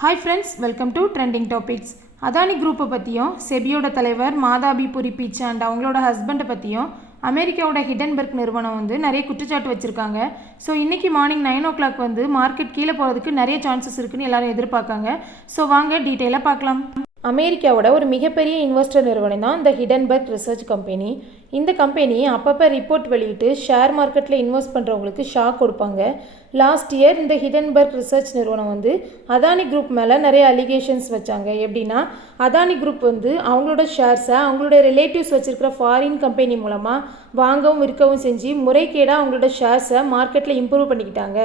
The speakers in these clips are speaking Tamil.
Hi friends welcome to trending topics Adani குரூப்பை பற்றியும் செபியோட தலைவர் மாதாபி புரி பீச் அண்ட் அவங்களோட ஹஸ்பண்டை பற்றியும் அமெரிக்காவோட ஹிடன்பர்க் நிறுவனம் வந்து நிறைய குற்றச்சாட்டு வச்சுருக்காங்க. ஸோ இன்றைக்கி மார்னிங் நைன் ஓ கிளாக் வந்து மார்க்கெட் கீழே போகிறதுக்கு நிறைய சான்சஸ் இருக்குன்னு எல்லாரும் எதிர்பார்க்காங்க. ஸோ வாங்க டீட்டெயிலாக பார்க்கலாம். அமெரிக்காவோட ஒரு மிகப்பெரிய இன்வெஸ்டர் நிறுவனம் தான் இந்த ஹிடன்பர்க் ரிசர்ச் கம்பெனி. இந்த கம்பெனி அப்பப்போ ரிப்போர்ட் வெளியிட்டு ஷேர் மார்க்கெட்டில் இன்வெஸ்ட் பண்ணுறவங்களுக்கு ஷாக் கொடுப்பாங்க. லாஸ்ட் இயர் இந்த ஹிடன்பர்க் ரிசர்ச் நிறுவனம் வந்து அதானி குரூப் மேலே நிறைய அலிகேஷன்ஸ் வச்சாங்க. எப்படின்னா அதானி குரூப் வந்து அவங்களோட ஷேர்ஸை அவங்களோட ரிலேட்டிவ்ஸ் வச்சுருக்கிற ஃபாரின் கம்பெனி மூலமாக வாங்கவும் விற்கவும் செஞ்சு முறைகேடாக அவங்களோட ஷேர்ஸை மார்க்கெட்டில் இம்ப்ரூவ் பண்ணிக்கிட்டாங்க.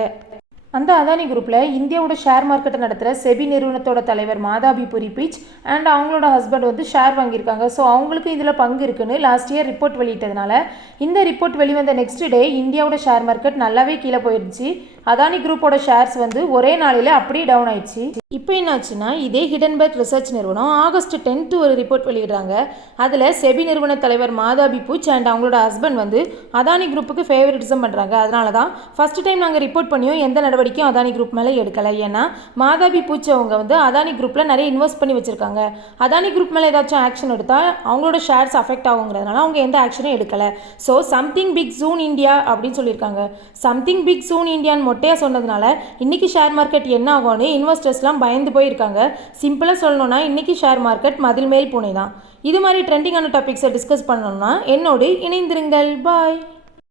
அந்த அதானி குரூப்பில் இந்தியாவோட ஷேர் மார்க்கெட்டை நடத்துகிற செபி நிறுவனத்தோட தலைவர் மாதாபி புரி பீச் அண்ட் அவங்களோட ஹஸ்பண்ட் வந்து ஷேர் வாங்கியிருக்காங்க. ஸோ அவங்களுக்கு இதில் பங்கு இருக்குன்னு லாஸ்ட் இயர் ரிப்போர்ட் வெளியிட்டதுனால இந்த ரிப்போர்ட் வெளிவந்த நெக்ஸ்ட் டே இந்தியாவோட ஷேர் மார்க்கெட் நல்லாவே கீழே போயிடுச்சு அதானி குரூப்போட ஷேர்ஸ் வந்து ஒரே நாளில் அப்படியே டவுன் ஆயிடுச்சு. இப்போ என்னாச்சுன்னா இதே ஹிடன்பர்க் ரிசர்ச் நிறுவனம் ஆகஸ்ட் டென்த்து ஒரு ரிப்போர்ட் வெளியிடுறாங்க. அதில் செபி நிறுவன தலைவர் மாதாபி பூச் அண்ட் அவங்களோட ஹஸ்பண்ட் வந்து அதானி குரூப்புக்கு ஃபேவரட்டிசம் பண்ணுறாங்க அதனால தான் ஃபஸ்ட் டைம் நாங்கள் ரிப்போர்ட் பண்ணியும் எந்த நடவடிக்கையும் அதானி குரூப் மேலே எடுக்கலை. ஏன்னா மாதாபி பூச் அவங்க வந்து அதானி குரூப்பில் நிறைய இன்வெஸ்ட் பண்ணி வச்சுருக்காங்க. அதானி குரூப் மேலே ஏதாச்சும் ஆக்ஷன் எடுத்தால் அவங்களோட ஷேர்ஸ் அஃபெக்ட் ஆகுங்கிறதுனால அவங்க எந்த ஆக்ஷனும் எடுக்கலை. So something big soon India அப்படின்னு சொல்லியிருக்காங்க. சம்திங் பிக் சூன் இந்தியான்னு மொட்டையாக சொன்னதுனால இன்றைக்கி ஷேர் மார்க்கெட் என்ன ஆகும்னு இன்வெஸ்டர்ஸ்லாம் பயந்து போயிருக்காங்க. சிம்பிளாக சொல்லணும்னா இன்றைக்கி ஷேர் மார்க்கெட் மதில் மேல் பூனை தான். இது மாதிரி ட்ரெண்டிங்கான டாபிக்ஸை டிஸ்கஸ் பண்ணணும்னா என்னோடு இணைந்திருங்கள். பாய்